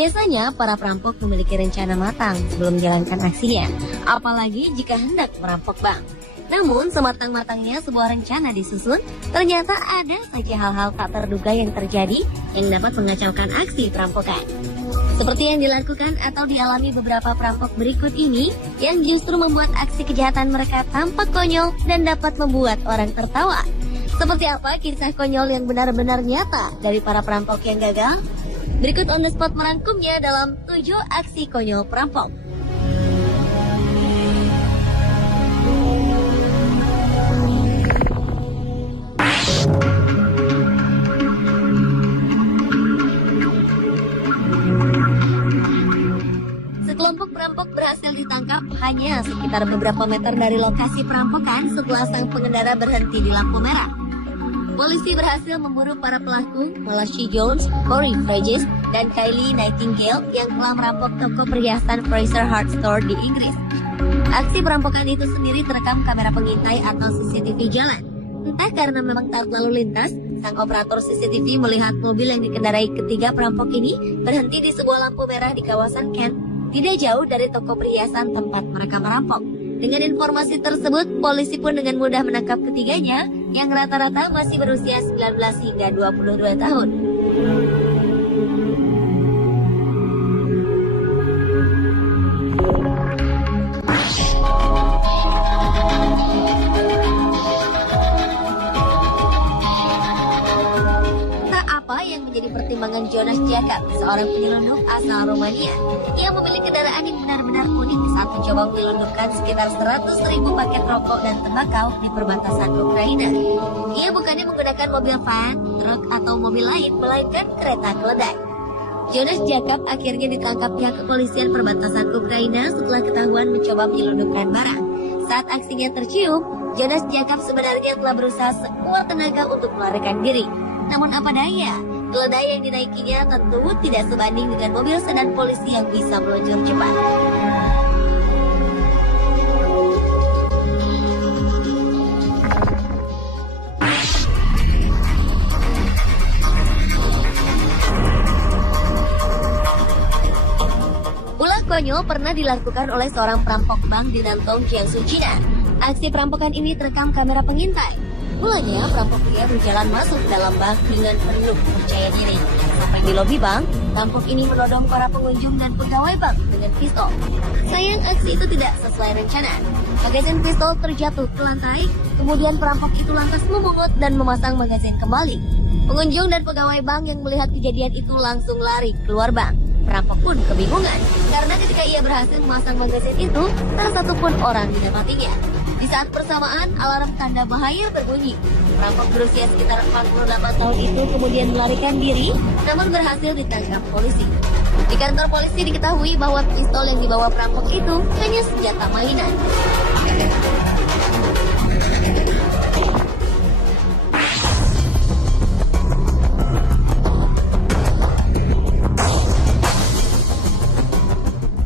Biasanya para perampok memiliki rencana matang sebelum menjalankan aksinya, apalagi jika hendak merampok bank. Namun sematang-matangnya sebuah rencana disusun, ternyata ada saja hal-hal tak terduga yang terjadi yang dapat mengacaukan aksi perampokan. Seperti yang dilakukan atau dialami beberapa perampok berikut ini, yang justru membuat aksi kejahatan mereka tampak konyol dan dapat membuat orang tertawa. Seperti apa kisah konyol yang benar-benar nyata dari para perampok yang gagal? Berikut on the spot merangkumnya dalam 7 aksi konyol perampok. Sekelompok perampok berhasil ditangkap hanya sekitar beberapa meter dari lokasi perampokan setelah sang pengendara berhenti di lampu merah. Polisi berhasil memburu para pelaku, Malachi Jones, Corey Fregis, dan Kylie Nightingale yang telah merampok toko perhiasan Fraser Hart Store di Inggris. Aksi perampokan itu sendiri terekam kamera pengintai atau CCTV jalan. Entah karena memang taat lalu lintas, sang operator CCTV melihat mobil yang dikendarai ketiga perampok ini berhenti di sebuah lampu merah di kawasan Kent, tidak jauh dari toko perhiasan tempat mereka merampok. Dengan informasi tersebut, polisi pun dengan mudah menangkap ketiganya yang rata-rata masih berusia 19 hingga 22 tahun. Tak apa yang menjadi pertimbangan Jonas Jacob, seorang penyelundup asal Romania. Ia memiliki kendaraan yang benar-benar unik saat mencoba menyelundupkan sekitar 100.000 paket rokok dan tembakau di perbatasan Ukraina. Ia bukannya menggunakan mobil van, truk, atau mobil lain, melainkan kereta keledai. Jonas Jacob akhirnya ditangkap pihak kepolisian perbatasan Ukraina setelah ketahuan mencoba menyelundupkan barang. Saat aksinya tercium, Jonas Jacob sebenarnya telah berusaha sekuat tenaga untuk melarikan diri. Namun apa daya, keledai yang dinaikinya tentu tidak sebanding dengan mobil sedan polisi yang bisa meluncur cepat. Ulah konyol pernah dilakukan oleh seorang perampok bank di Nantong, Jiangsu, China. Aksi perampokan ini terekam kamera pengintai. Mulanya, perampok pria berjalan masuk ke dalam bank dengan penuh percaya diri. Sampai di lobi bank, perampok ini menodong para pengunjung dan pegawai bank dengan pistol. Sayang, aksi itu tidak sesuai rencana. Magazin pistol terjatuh ke lantai, kemudian perampok itu lantas memungut dan memasang magazin kembali. Pengunjung dan pegawai bank yang melihat kejadian itu langsung lari keluar bank. Perampok pun kebingungan, karena ketika ia berhasil memasang magazin itu, tak satu pun orang didapatinya. Di saat bersamaan, alarm tanda bahaya berbunyi. Perampok berusia sekitar 48 tahun itu kemudian melarikan diri, namun berhasil ditangkap polisi. Di kantor polisi diketahui bahwa pistol yang dibawa perampok itu hanya senjata mainan.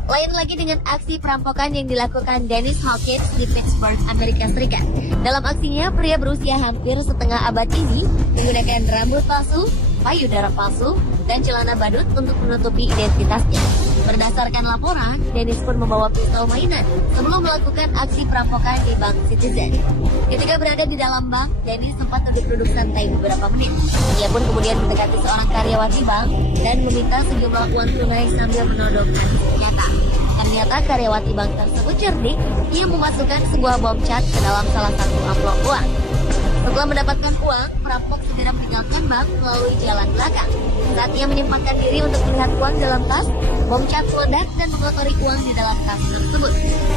Lain lagi dengan aksi perampokan yang dilakukan Dennis Hawkins di Pittsburgh, Amerika Serikat. Dalam aksinya, pria berusia hampir setengah abad ini menggunakan rambut palsu, payudara palsu, dan celana badut untuk menutupi identitasnya. Berdasarkan laporan, Dennis pun membawa pistol mainan sebelum melakukan aksi perampokan di Bank Citizen. Ketika berada di dalam bank, Dennis sempat duduk-duduk santai beberapa menit. Ia pun kemudian mendekati seorang karyawati bank dan meminta sejumlah uang tunai sambil menodongkan senjata. Ternyata karyawati bank tersebut cerdik, ia memasukkan sebuah bom cat ke dalam salah satu amplop uang. Setelah mendapatkan uang, perampok segera meninggalkan bank melalui jalan belakang. Saat ia menyempatkan diri untuk melihat uang dalam tas, bom cat meledak dan mengotori uang di dalam tas tersebut.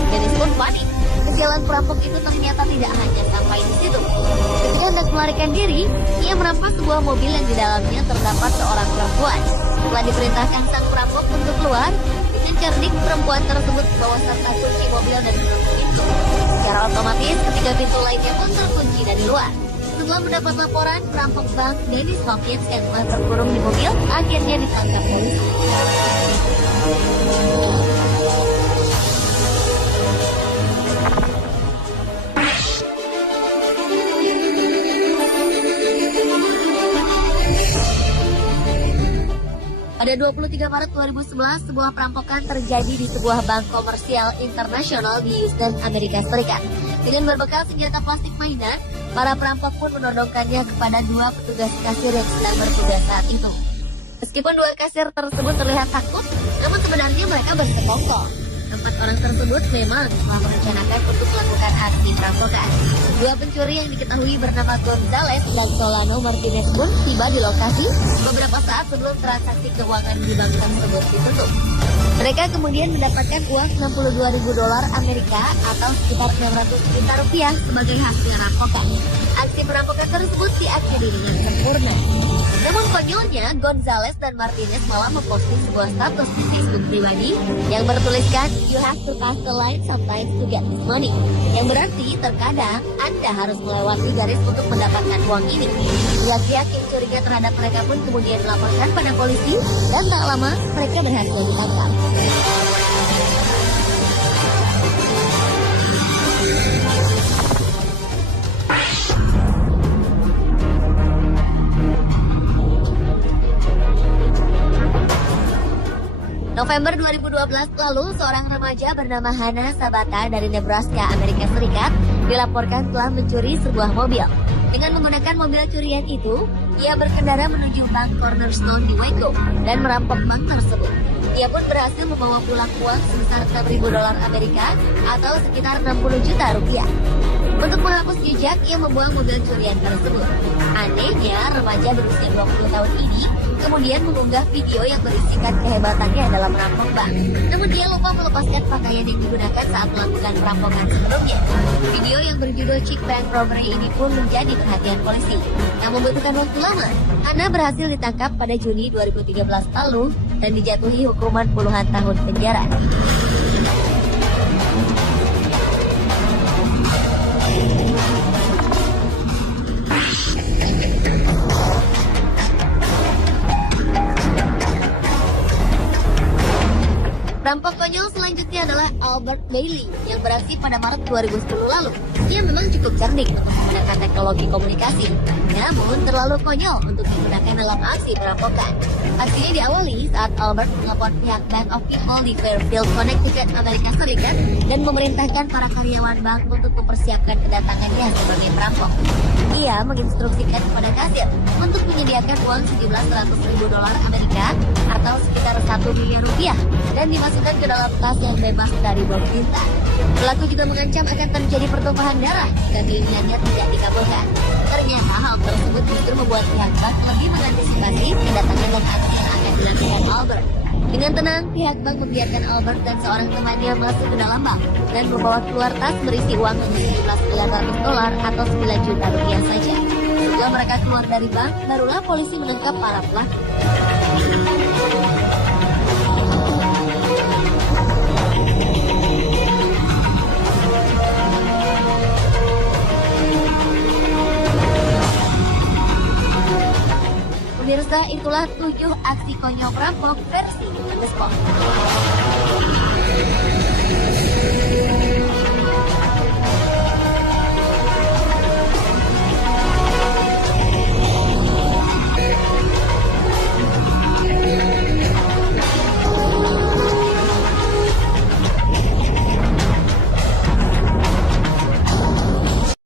Dennis pun panik. Kesialan perampok itu ternyata tidak hanya sampai di situ. Ketika hendak melarikan diri, ia merampas sebuah mobil yang di dalamnya terdapat seorang perempuan. Setelah diperintahkan sang perampok untuk keluar, dengan cerdik perempuan tersebut membawa serta kunci mobil dan menutup pintu. Secara otomatis, ketiga pintu lainnya pun terkunci dari luar. Setelah mendapat laporan, perampok bank Dennis Hawkins yang telah terkurung di mobil akhirnya ditangkap polisi. Pada 23 Maret 2011, sebuah perampokan terjadi di sebuah bank komersial internasional di Houston, Amerika Serikat. Dengan berbekal senjata plastik mainan, para perampok pun menodongkannya kepada dua petugas kasir yang sedang bertugas saat itu. Meskipun dua kasir tersebut terlihat takut, namun sebenarnya mereka bersekongkol. Empat orang tersebut memang telah merencanakan untuk melakukan aksi perampokan. Dua pencuri yang diketahui bernama Gonzales dan Solano Martinez pun tiba di lokasi beberapa saat sebelum transaksi keuangan di bank tersebut ditutup. Mereka kemudian mendapatkan uang $62.000 Amerika atau sekitar 600 juta rupiah sebagai hasil rampokan. Aksi perampokan tersebut diakhiri dengan sempurna. Namun konyolnya, Gonzales dan Martinez malah memposting sebuah status di Facebook pribadi yang bertuliskan "You have to pass the line sometimes to get this money", yang berarti terkadang Anda harus melewati garis untuk mendapatkan uang ini. Pihak-pihak yang curiga terhadap mereka pun kemudian melaporkan pada polisi dan tak lama mereka berhasil ditangkap. November 2012 lalu, seorang remaja bernama Hannah Sabata dari Nebraska, Amerika Serikat, dilaporkan telah mencuri sebuah mobil. Dengan menggunakan mobil curian itu, ia berkendara menuju bank Cornerstone di Waco dan merampok bank tersebut. Ia pun berhasil membawa pulang uang sebesar $6.000 Amerika atau sekitar 60 juta rupiah. Untuk menghapus jejak, ia membuang mobil curian tersebut. Anehnya, remaja berusia 20 tahun ini kemudian mengunggah video yang berisikan kehebatannya dalam merampok bank. Namun dia lupa melepaskan pakaian yang digunakan saat melakukan perampokan sebelumnya. Video yang berjudul Chick Bank Robbery ini pun menjadi perhatian polisi. Yang membutuhkan waktu lama, Hannah berhasil ditangkap pada Juni 2013 lalu dan dijatuhi hukuman puluhan tahun penjara. Perampok konyol selanjutnya adalah Albert Bailey yang beraksi pada Maret 2010 lalu. Ia memang cukup cerdik untuk menggunakan teknologi komunikasi, namun terlalu konyol untuk digunakan dalam aksi perampokan. Aksinya diawali saat Albert melapor pihak Bank of People di Fairfield, Connecticut, Amerika Serikat dan memerintahkan para karyawan bank untuk mempersiapkan kedatangannya sebagai perampok. Ia menginstruksikan kepada kasir untuk menyediakan uang sejumlah $100.000 Amerika atau sekitar 1 miliar rupiah dan dimasukkan ke dalam tas yang bebas dari bom tinta. Pelaku juga mengancam akan terjadi pertumpahan darah jika keinginannya tidak dikabulkan. Ternyata hal tersebut justru membuat pihak bank lebih mengantisipasi kedatangan dan aksi yang akan dilakukan Albert. Dengan tenang, pihak bank membiarkan Albert dan seorang temannya masuk ke dalam bank dan membawa keluar tas berisi uang sejumlah $900 atau 9 juta rupiah saja. Setelah mereka keluar dari bank, barulah polisi menangkap para pelaku. Pemirsa, itulah 7 aksi konyol perampok versi The Spot.